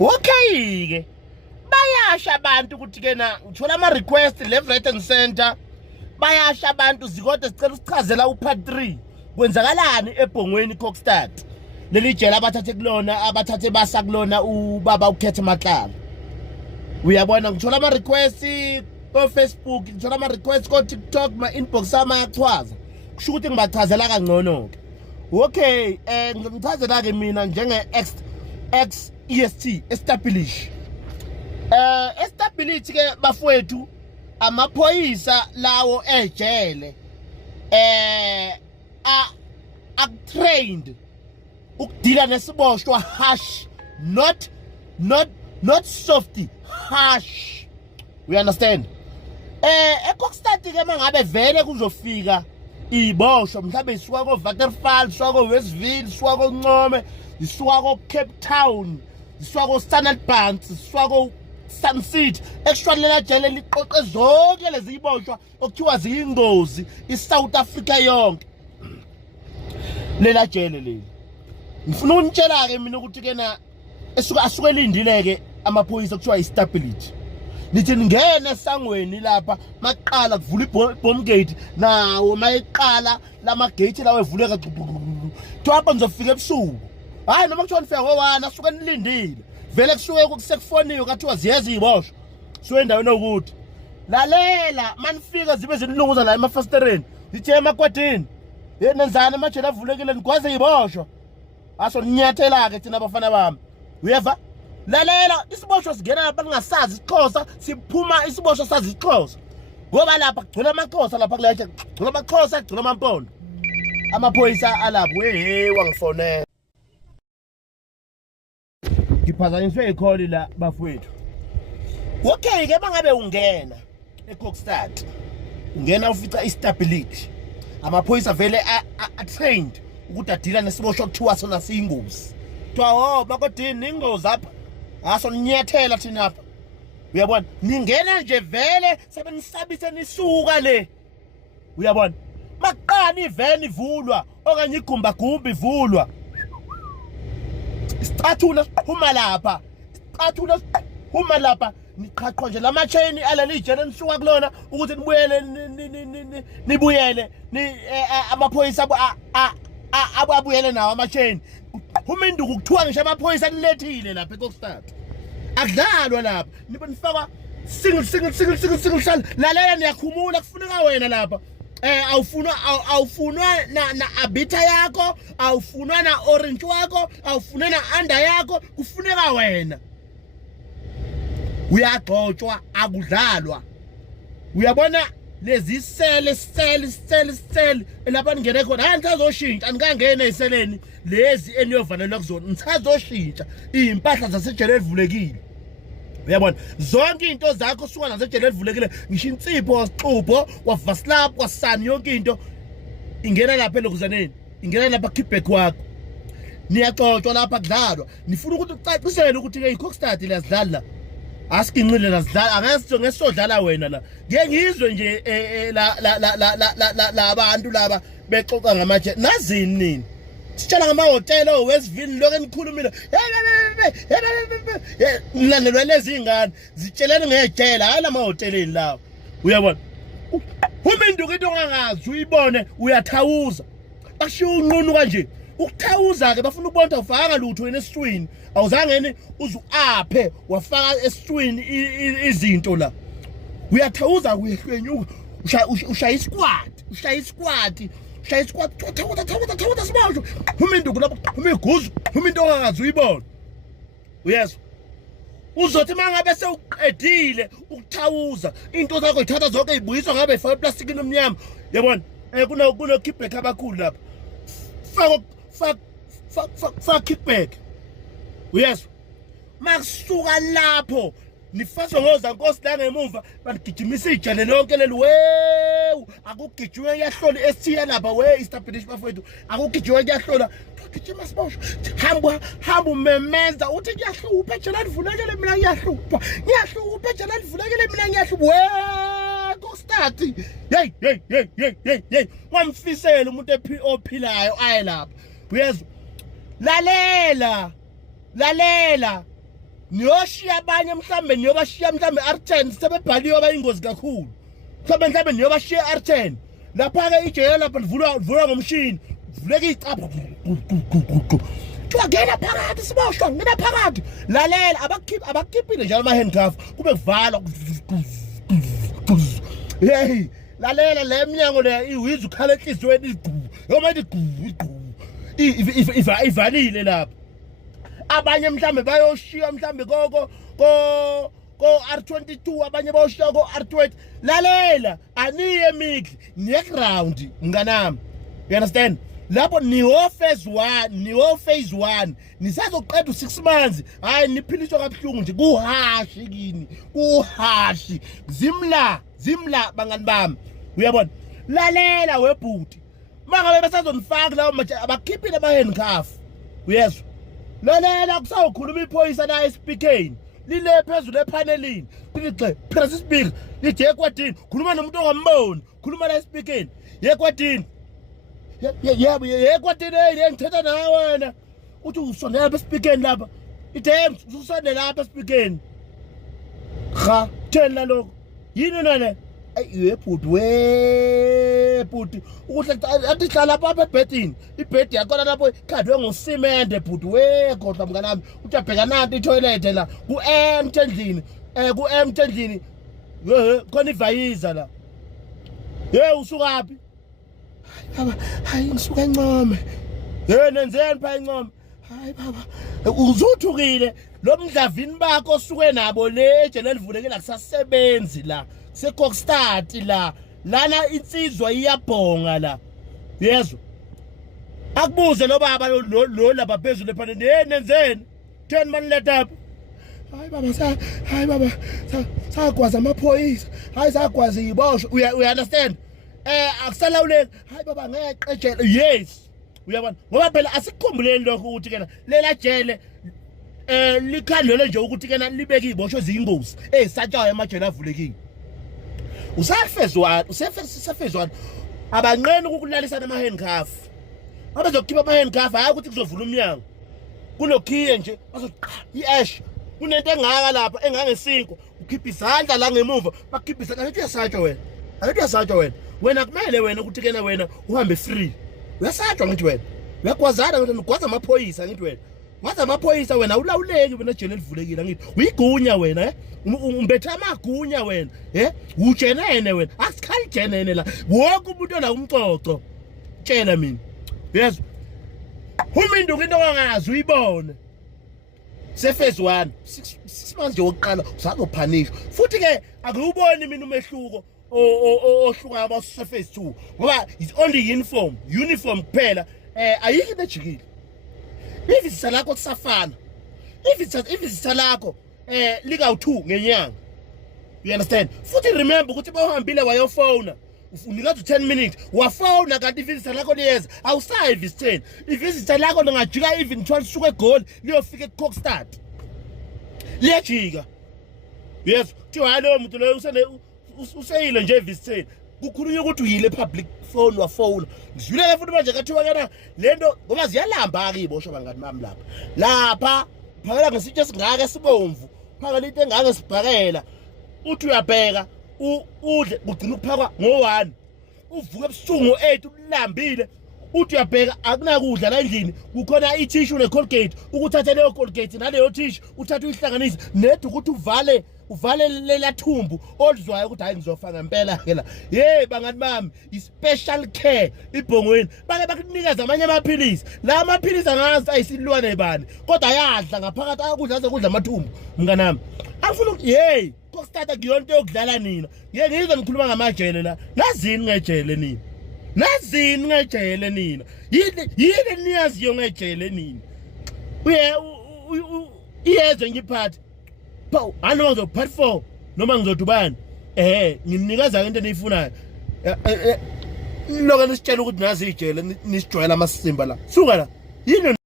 Okay ke bayasha abantu ukuthi ke na ngithola ama request left right and center bayasha abantu zikode sicela usichazela upart 3 kwenzakalani eBhongweni Kokstad leli jela abathathe kulona abathathe basa kulona ubaba ukhethe Matlala uyabona ngithola ama request ko Facebook ngithola ama request ko TikTok ma inbox ama yachwaza kusho ukuthi ngibachazela kangcono ke okay ngimchazela ke mina njenge ex EST establish establish ke bafowethu amaphoyisa lawo ejele trained ukudila nesiboshwa harsh not softy harsh we understand eKokstad ke mangabe vele kuzofika iboshwa mhlawumbe isuka ko Waterfall isuka ko Westville isuka ko Ncome isuka ko Cape Town isuka ko Standardbank isuka ko Sun City actually lela jele liqoqe zonke lezi iboshwa okuthiwa ziyingozi iSouth Africa yonke lela jele leli ngifuna unitshela ke mina ukuthi ke na asuke elindileke amaphoyisa okuthiwa istability nithi ngene esangweni lapha maqala kuvula ibomb gate nawo mayiqala lama gate lawo evuleka thapha ngizofika ebusuku hayi noma kuthiwa nifika ngo1 asuke nilindile vele kusuke kusekufoniwe kathiwa ziyeza iboshwa suke endaweni ukuthi lalela manifika zibe zinilunguza la emafastereni zithe emakwadini nenzana amajele avulekile nigwaze iboshwa aso ninyathela ke thina abafana bami uyeva lalela isiboshwa sigena lapha kungasazi isiXhosa siphuma isiboshwa sazi isiXhosa ngoba lapha kugcina amaXhosa lapha kulethe kugcina amaXhosa kugcina amampondo amaphoyisa alapho wangifonela ngiphazanyiswe ikholi la bafowethu okay ke mangabe ungena eKokstad ungena ufica istability amaphoyisa vele trained ukuthi adila nesiboshwa kuthiwa sona siyingozi kuthiwa bakodini ingozi apha aso ninyathela thina apha uyabona ningena nje vele sebenisabise nisuka le uyabona maqani iveni ivulwa okanye igumba gumbi ivulwa isicathulo siphuma lapha isicathulo siphuma lapha niqhaqhwa nje lama chain aleli jele nisuka kulona ukuthi nibuyele amaphoyisa abuyele nawo ama chain uma induku kuthiwa ngisho amaphoyisa nilethile lapha eKokstad akudlalwa lapha nibe nifaka single lalela niyakhumula kufuneka wena lapha awufunwa na abita yakho awufunwa na orange wakho awufunwa na under yakho kufuneka wena uyagxotshwa akudlalwa uyabona lezi sele lapha ngene khona hayi ngisazoshintsha anikangena eseleni lezi eniyovalelwa kuzona ngisazoshintsha impahla zasejele evulekile uyabona zonke into zakho suka nasejele evulekile ngisho insipho wasixubho wavaslap wasani yonke into ingena lapha elokuzaneni ingena lapha kickback wakho niyaxoxwa lapha kudlalwa nifuna ukuthi ucacisele ukuthi ke iKokstad liyazidlala asikinqile lazidlala angeke ngesodlala wena la ngeke ngizwe nje la abantu laba bexoxa ngamaje nazini nini sitshela ngamahotela oWestville lokho enikhulumile nilandelwa lezi ingane zitshelene ngejela hayi lamahoteleni lawo uyabona uma induku into ongangazi uyibone uyathawuza bashiya unqunu kanje ukuthawuza ke bafuna ukubona ufaka lutho wena esiswini awuzangeni uzuaphe wafaka esiswini izinto la uyathawuza kuyehlenyuka ushaya isquad thawuza sibasho uma induku lapho uma iguzu uma into ongangazi uyibona uyezwa uzothi mangabe sewuqedile ukuthawuza into zakho ithatha zonke izibuyiswa ngabe ifaka eplastikini omnyama yabona kuno kickback abakhulu lapha fuck kickback uyezwa makusuka lapho nifaswa ngozankosi la ngemuva banigijimisa ijele lonke leli wewu akugijwe yahloli esithiya lapha establish bafowethu akugijwe yahlola gijima siboshwa hamba umemenza uthi kuyahlupha ejele livulekele mina ngiyahlupha ejele livulekele mina ngiyahlupha Kokstad hey wamfisela umuntu ophilayo aye lapha uyezwa lalela niyoshiya abanye mhlambe niyobashiya mhlambe R10 sebebhaliwe abayingozi kakhulu mhlambe niyobashiya R10 lapha ke ijele lapha livulwa ngomshini vuleka icapha ngena phakathi siboshwa ngena phakathi lalela abakhipile njalo ama handcuff kube kuvalwa hey lalela le minyango le iwiza ukhala enhliziyweni igqu yoma igqu ivalile lapha abanye mhlambe bayoshiya mhlambe ko R22 abanye bayoshiya ko R20 lalela aniye mikli ne ground nganami you understand lapho niho phase 1 nisazoqeda u6 months hayi niphiliswa kabuhlungu nje kuhashi kini kuhashi zimla bangani bami uyabona lalela webhuti mangabe besazonifaka lawo manje abakhiphile ama handcuff uyezwa lalela kusawukhuluma iphoyisa la espeakeni lile phezulu epanelini lithi press speaker lithi ekwadini khuluma nomuntu ongamboni khuluma la espeakeni yekwadini yebo yekwadini hey ngithetha nawe wena uthi usondela lapha espeakeni lapha idem usondela lapha espeakeni cha thena lokho yini nene yebhuti webhuti ukuhla athi hlala lapha ebhedini ibhedi yakona lapho ikhandwe ngosimende bhuti wegodla mnganami uthi abheka nanti itoilet la ku-empty endlini ku-empty endlini khona ivayiza la usukaphi baba hayi ngisuka encome nenzeni pha encome hayi baba uzuthukile lo mdlavini bakho osuke nabo le ejele livulekile akusasebenzi la sekokstart lana insizwa iyabhonga la yezwa akubuze lo baba lo lapha phezulu ephaneni nenzeni 10 man let up hayi baba sagwaza amaphoyisa hayi sagwaza iboshwe we understand akusalawuleki hayi baba ngeqejele yes uyabona ngoba phela asikukhumbuleni lokho ukuthi kena lela jele likhandlele nje ukuthi kena libeke iboshwe ziyingozi satshayo amajele avulekile usafezwana abanqeni ukukulalisa nama handcuff abazokhipha ama handcuff hayi ukuthi kuzovula umnyango kulokhiye nje bazoqa iash kunento engaka lapha engangesinko ukhipha izandla la ngemuva bakhipha izandla ngathi uyasatshwa wena kumele wena ukuthi kena wena uhambe free uyasatshwa ngithi wena uyagwazana ngithi ugwaza amaphoyisa ngithi wena waza amaphoyisa wena ulawuleki wena ejele livulekile ngithi uyigunya wena umbetha amagunya wena ujenene wena asikhali jenene la wonke umuntu la umcoco tshela mina yezwa umuntu into ongazi uyibone phase 1 6 months nje wokuqala uzakuphanishwa futhi ke akuboni mina umehluko ohluka aba phase 2 ngoba it's only uniform kuphela ayikho into ejikile ivisa lakho kusafana ivisa lakho lika-2 ngenyanga you understand futhi remember ukuthi bawuhambile wayofona unika 10 minutes wafona kanti ivisa lakho liyeza awusayi visiteni ivisa lakho lingajika even 12 suku egoli liyofika eCockstad liyajika yes kuthiwa lo muntu lo useyile nje evisiteni kukhulunywa ukuthi uyile public phone wafona ngizwile futhi manje kathiwa kana lento ngoba ziyalamba ke iboshwa bangani bami lapha phakela ngesitshe singaka sibomvu phakela into engake sibhakela uthi uyabheka udle kugcina ukuphakwa ngo1 uvuke ebusuku ngo8 ulambile uthi uyabheka akunakudla la endlini kukhona itissue necolgate ukuthatha leyo colgate naleyo tissue uthatha uyihlanganise nedi ukuthi uvale lela thumbu olizwayo ukuthi hayi ngizofaka ngempela ke la bangani bami i-special care ibhongweni bake bakunikeza amanye amaphilisi la amaphilisi angazi ayisilwane bani kodwa ayadla ngaphakathi akudla azekudla amathumbu mnganami angifuna ukuthi kokustata kuyonto yokudlala nina ngizwe ngikhuluma ngamajele la nazini ngejele nina yini niyaziyo ngejele nina iyezwe ngiphathi Paw, anoma ngizo part 4 noma ngizodubani nginikeza into eniyifunayo lokho nisitshela ukuthi nazi ijele nisijwayela amasimba la suka la yini